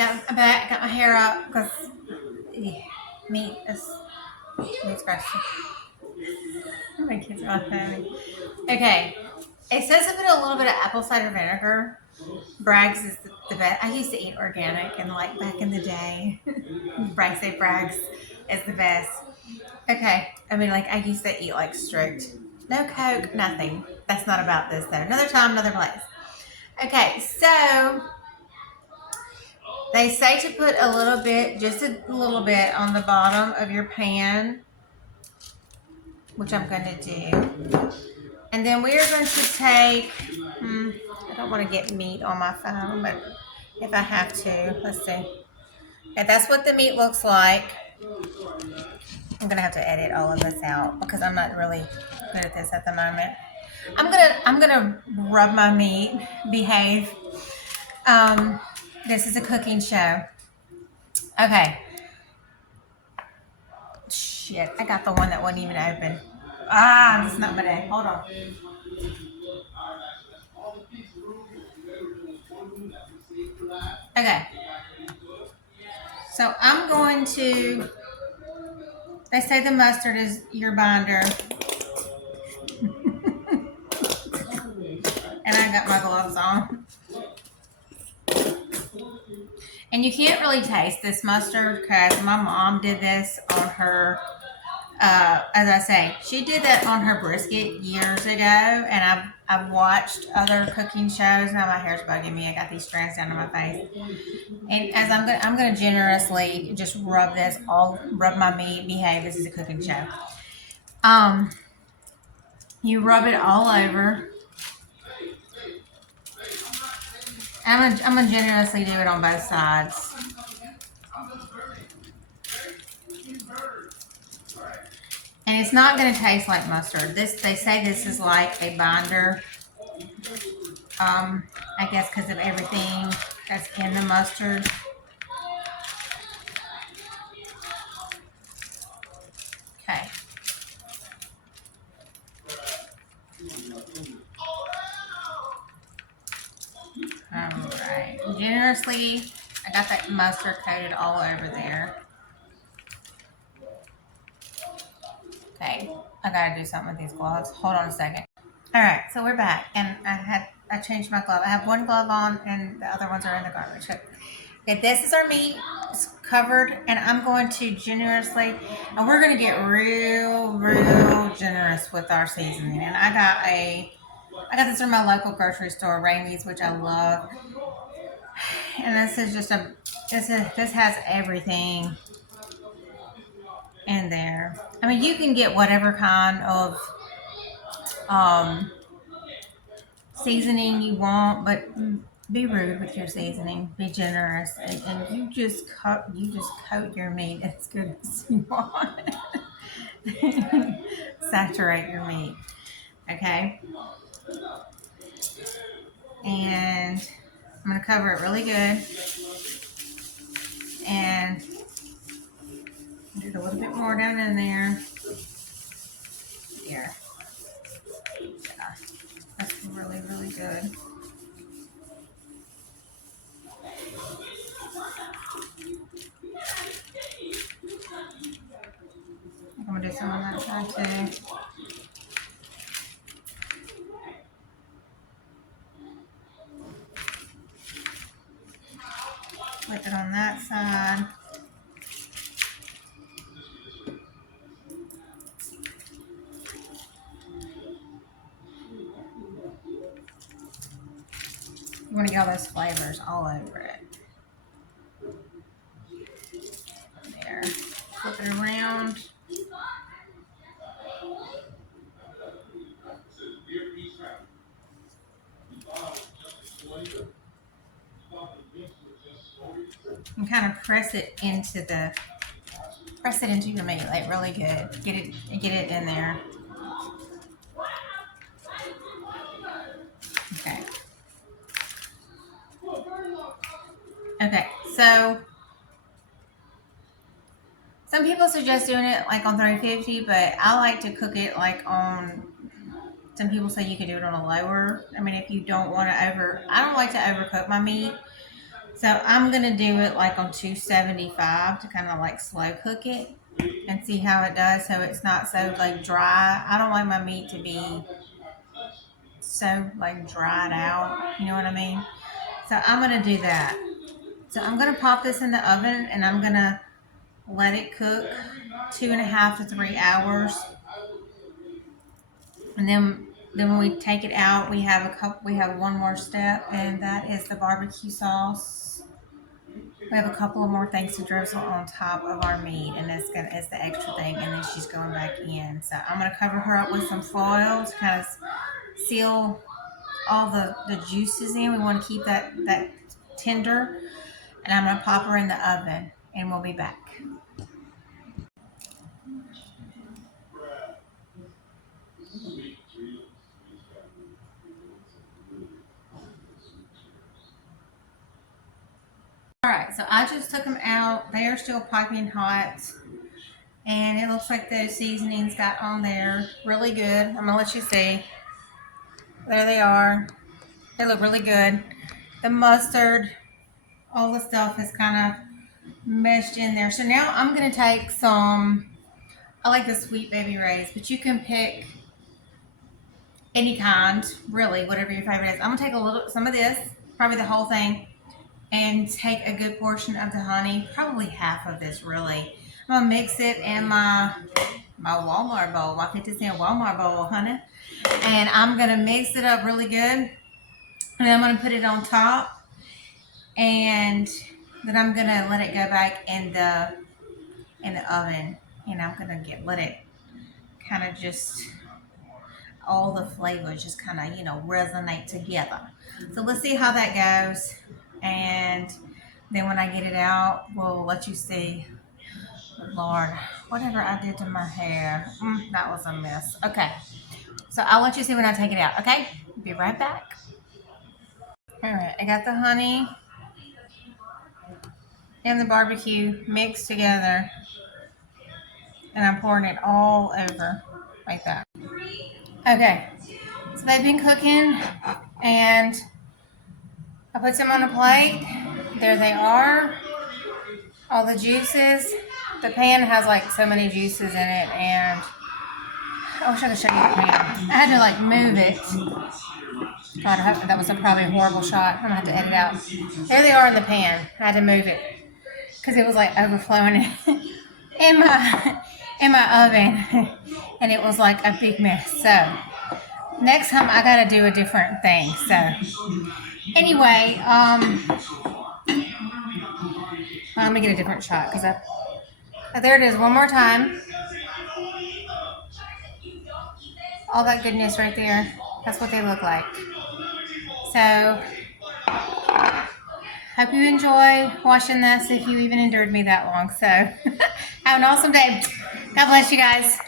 I'm back. I got my hair up because meat's spicy. My kids are funny. Okay. It says to put a little bit of apple cider vinegar. Bragg's is the best. I used to eat organic and like back in the day. Bragg say Bragg's is the best. Okay. I mean, like I used to eat like strict. No Coke, nothing. That's not about this though. Another time, another place. Okay, so they say to put a little bit, just a little bit on the bottom of your pan, which I'm going to do. And then we are going to take, I don't want to get meat on my phone, but if I have to, let's see. Okay, that's what the meat looks like. I'm going to have to edit all of this out because I'm not really good at this at the moment. I'm gonna rub my meat, behave. This is a cooking show. Okay. Shit, I got the one that wasn't even open. This is not my day. Hold on. Okay. So I'm going to, they say the mustard is your binder. And I got my gloves on. And you can't really taste this mustard because my mom did this on her, as I say, she did that on her brisket years ago. And I've watched other cooking shows. Now my hair's bugging me. I got these strands down on my face. And as I'm gonna generously just rub my meat, behave. This is a cooking show. You rub it all over. I'm gonna generously do it on both sides. And it's not gonna taste like mustard. They say this is like a binder. I guess because of everything that's in the mustard. Okay. Alright. Generously, I got that mustard coated all over there. Okay. I gotta do something with these gloves. Hold on a second. Alright, so we're back. And I changed my glove. I have one glove on and the other ones are in the garbage. Okay, this is our meat. It's covered, and I'm going to generously, and we're going to get real generous with our seasoning. And I got this from my local grocery store, Ramey's, which I love. And this is just this has everything in there. I mean, you can get whatever kind of seasoning you want, but be rude with your seasoning. Be generous, and you just coat your meat as good as you want. Saturate your meat, okay? And I'm gonna cover it really good, and do a little bit more down in there. There. Yeah, that's really good. I'm gonna do some on that side too. Flip it on that side. You want to get all those flavors all over it. There. Flip it around. And kind of press it into your meat like really good. Get it in there. Okay. Okay, so some people suggest doing it like on 350, but I like to cook it like on, some people say you can do it on a lower. I mean, if you don't want to I don't like to overcook my meat. So I'm gonna do it like on 275 to kind of like slow cook it and see how it does, so it's not so like dry. I don't like my meat to be so like dried out, you know what I mean? So I'm gonna do that. So I'm gonna pop this in the oven and I'm gonna let it cook 2.5 to 3 hours. And then when we take it out, we have one more step, and that is the barbecue sauce. We have a couple of more things to drizzle on top of our meat, and it's the extra thing, and then she's going back in. So I'm gonna cover her up with some foil to kind of seal all the juices in. We want to keep that tender, and I'm gonna pop her in the oven, and we'll be back. All right, so I just took them out. They are still piping hot. And it looks like those seasonings got on there really good. I'm gonna let you see. There they are. They look really good. The mustard, all the stuff is kind of meshed in there. So now I'm gonna take some, I like the Sweet Baby Ray's, but you can pick any kind, really, whatever your favorite is. I'm gonna take some of this, probably the whole thing, and take a good portion of the honey, probably half of this really. I'm gonna mix it in my Walmart bowl, my 50-cent Walmart bowl, honey. And I'm gonna mix it up really good. And I'm gonna put it on top. And then I'm gonna let it go back in the oven. And I'm gonna let it kind of just, all the flavors just kind of, resonate together. So let's see how that goes. And then when I get it out, we'll let you see. Lord, whatever I did to my hair, that was a mess. Okay, so I'll let you see when I take it out, okay? Be right back. All right, I got the honey and the barbecue mixed together, and I'm pouring it all over like that. Okay, so they've been cooking, and I put some on a plate. There they are, all the juices. The pan has like so many juices in it, and I wish I could show you the pan. I had to like move it. God, that was probably a horrible shot. I'm gonna have to edit out. There they are in the pan. I had to move it because it was like overflowing in my oven, and it was like a big mess. So next time I gotta do a different thing. So anyway, let me get a different shot because there it is one more time. All that goodness right there. That's what they look like. So hope you enjoy watching this if you even endured me that long. So have an awesome day. God bless you guys.